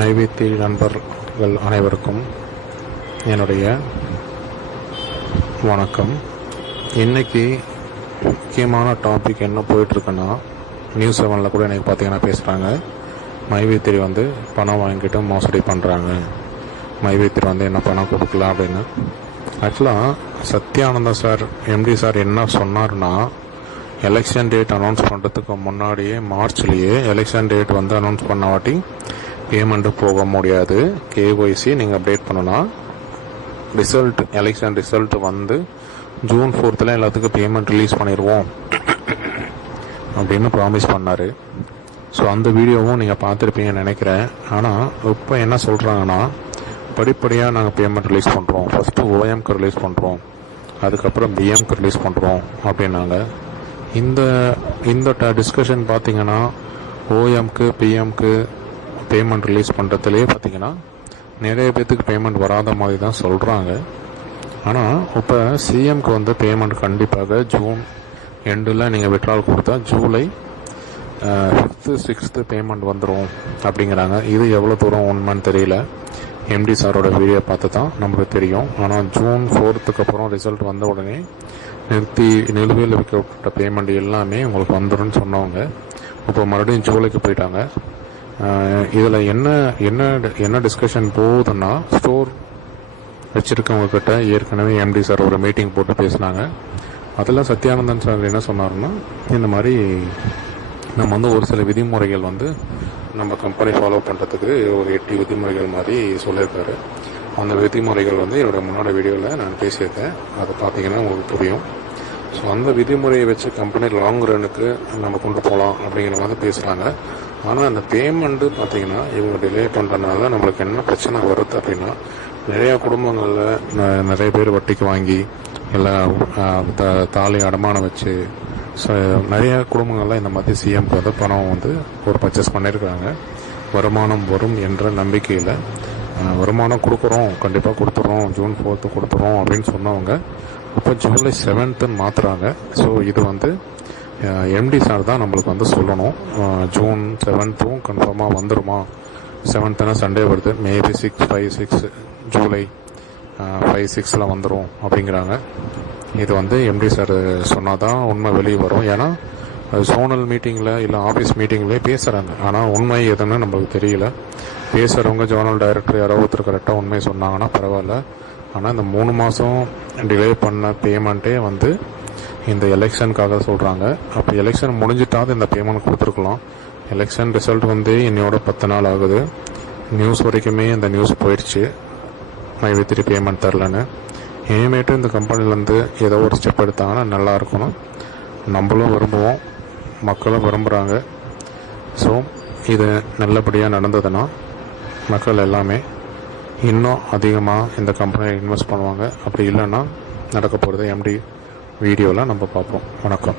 ஐவித்தி நண்பர்கள் அனைவருக்கும் என்னுடைய வணக்கம். இன்னைக்கு முக்கியமான டாபிக் என்ன போயிட்டுருக்குன்னா நியூஸ் செவனில் கூட எனக்கு பார்த்தீங்கன்னா பேசுகிறாங்க மைவித்திரி வந்து பணம் வாங்கிட்டு மோசடி பண்ணுறாங்க மைவித்திரி வந்து என்ன பணம் கொடுக்கல அப்படின்னு. ஆக்சுவலாக சத்யானந்தா சார் எம்டி சார் என்ன சொன்னார்னா எலெக்ஷன் டேட் அனௌன்ஸ் பண்ணுறதுக்கு முன்னாடியே மார்ச்லேயே எலெக்ஷன் டேட் வந்து அனௌன்ஸ் பண்ண வாட்டி பேமெண்ட்டு போக முடியாது. கேஒய்சி நீங்கள் அப்டேட் பண்ணணும் ரிசல்ட் எலெக்ஷன் ரிசல்ட் வந்து ஜூன் ஃபோர்த்தில் எல்லாத்துக்கும் பேமெண்ட் ரிலீஸ் பண்ணிடுவோம் அப்படின்னு ப்ராமிஸ் பண்ணார். ஸோ அந்த வீடியோவும் நீங்கள் பார்த்துருப்பீங்கன்னு நினைக்கிறேன். ஆனால் இப்போ என்ன சொல்கிறாங்கன்னா படிப்படியாக நாங்கள் பேமெண்ட் ரிலீஸ் பண்ணுறோம் ஃபஸ்ட்டு ஓஎம்க்கு ரிலீஸ் பண்ணுறோம் அதுக்கப்புறம் பிஎம்க்கு ரிலீஸ் பண்ணுறோம் அப்படின்னாங்க. இந்த இந்த டிஸ்கஷன் பார்த்தீங்கன்னா ஓஎம்க்கு பிஎம்க்கு பேமெண்ட் ரிலீஸ் பண்ணுறதுலேயே பார்த்தீங்கன்னா நிறைய பேர்த்துக்கு பேமெண்ட் வராத மாதிரி தான் சொல்கிறாங்க ஆனால் இப்போ சிஎம்க்கு வந்து பேமெண்ட் கண்டிப்பாக ஜூன் எண்டில் நீங்கள் விட்ரால் கொடுத்தா ஜூலை ஃபிஃப்த்து சிக்ஸ்த்து பேமெண்ட் வந்துடும் அப்படிங்கிறாங்க. இது எவ்வளோ தூரம் உண்மைன்னு தெரியல. எம்டி சாரோட வீடியோ பார்த்து தான் நமக்கு தெரியும். ஆனால் ஜூன் ஃபோர்த்துக்கு அப்புறம் ரிசல்ட் வந்த உடனே நிறுத்தி நிலுவையில் வைக்கப்பட்ட பேமெண்ட் எல்லாமே உங்களுக்கு வந்துடும் சொன்னவங்க. இப்போ மறுபடியும் ஜூலைக்கு போயிட்டாங்க. இதில் என்ன என்ன என்ன டிஸ்கஷன் போகுதுன்னா ஸ்டோர் வச்சுருக்கவங்க கிட்ட ஏற்கனவே எம்டி சார் ஒரு மீட்டிங் போட்டு பேசினாங்க. அதில் சத்யானந்தன் சார் என்ன சொன்னார்னா இந்த மாதிரி நம்ம வந்து ஒரு சில விதிமுறைகள் வந்து நம்ம கம்பெனி ஃபாலோ பண்ணுறதுக்கு ஒரு எட்டு விதிமுறைகள் மாதிரி சொல்லியிருக்காரு. அந்த விதிமுறைகள் வந்து என்னோடய முன்னாடி வீடியோவில் நான் பேசியிருக்கேன். அதை பார்த்தீங்கன்னா உங்களுக்கு புரியும். ஸோ அந்த விதிமுறையை வச்சு கம்பெனி லாங் ரனுக்கு நம்ம கொண்டு போகலாம் அப்படிங்கிற மாதிரி பேசுகிறாங்க ஆனால் அந்த பேமெண்ட்டு பார்த்தீங்கன்னா இவங்க டிலே பண்ணுறதுனால நம்மளுக்கு என்ன பிரச்சனை வருது அப்படின்னா நிறையா குடும்பங்களில் நிறைய பேர் வட்டிக்கு வாங்கி இல்லை த தாலி அடமானம் வச்சு ஸோ நிறையா குடும்பங்கள்லாம் இந்த மாதிரி சிஎம் வந்து பணம் வந்து ஒரு பர்ச்சேஸ் பண்ணியிருக்காங்க வருமானம் வரும் என்ற நம்பிக்கையில் வருமானம் கொடுக்குறோம் கண்டிப்பாக கொடுத்துறோம் ஜூன் ஃபோர்த்து கொடுத்துறோம் அப்படின்னு சொன்னவங்க இப்போ ஜூலை செவன்த்துன்னு மாற்றுறாங்க ஸோ இது வந்து எம்டி சார் தான் நம்மளுக்கு வந்து சொல்லணும். ஜூன் செவன்த்தும் கன்ஃபார்மாக வந்துடுமா செவன்த்துனா சண்டே வருது. Maybe six five six July five சிக்ஸில் வந்துடும் அப்படிங்கிறாங்க. இது வந்து எம்டி சார் சொன்னால் தான் உண்மை வெளியே வரும். ஏன்னா சோனல் மீட்டிங்கில் இல்லை ஆஃபீஸ் மீட்டிங்லேயே பேசுகிறாங்க ஆனால் உண்மை எதுன்னு நம்மளுக்கு தெரியல. பேசுகிறவங்க ஜோனல் டைரக்டர் யாரோ ஒருத்தர் கரெக்டாக உண்மை சொன்னாங்கன்னா பரவாயில்ல. ஆனால் இந்த மூணு மாதம் டிலே பண்ண பேமெண்ட்டே வந்து இந்த எலெக்ஷனுக்காக சொல்கிறாங்க அப்போ எலெக்ஷன் முடிஞ்சிட்டாவது இந்த பேமெண்ட் கொடுத்துருக்கலாம். எலெக்ஷன் ரிசல்ட் வந்து என்னையோட பத்து நாள் ஆகுது. நியூஸ் வரைக்குமே இந்த நியூஸ் போயிடுச்சு மைவித்திரி பேமெண்ட் தரலன்னு. இனிமேட்டு இந்த கம்பெனிலேருந்து ஏதோ ஒரு ஸ்டெப் எடுத்தாங்கன்னா நல்லா இருக்கணும். நம்மளும் விரும்புவோம். மக்களும் விரும்புகிறாங்க ஸோ இது நல்லபடியாக நடந்ததுன்னா மக்கள் எல்லாமே இன்னும் அதிகமாக இந்த கம்பெனியில் இன்வெஸ்ட் பண்ணுவாங்க. அப்படி இல்லைன்னா நடக்க போகிறது எம்டி வீடியோவில் நம்ம பார்ப்போம். வணக்கம்.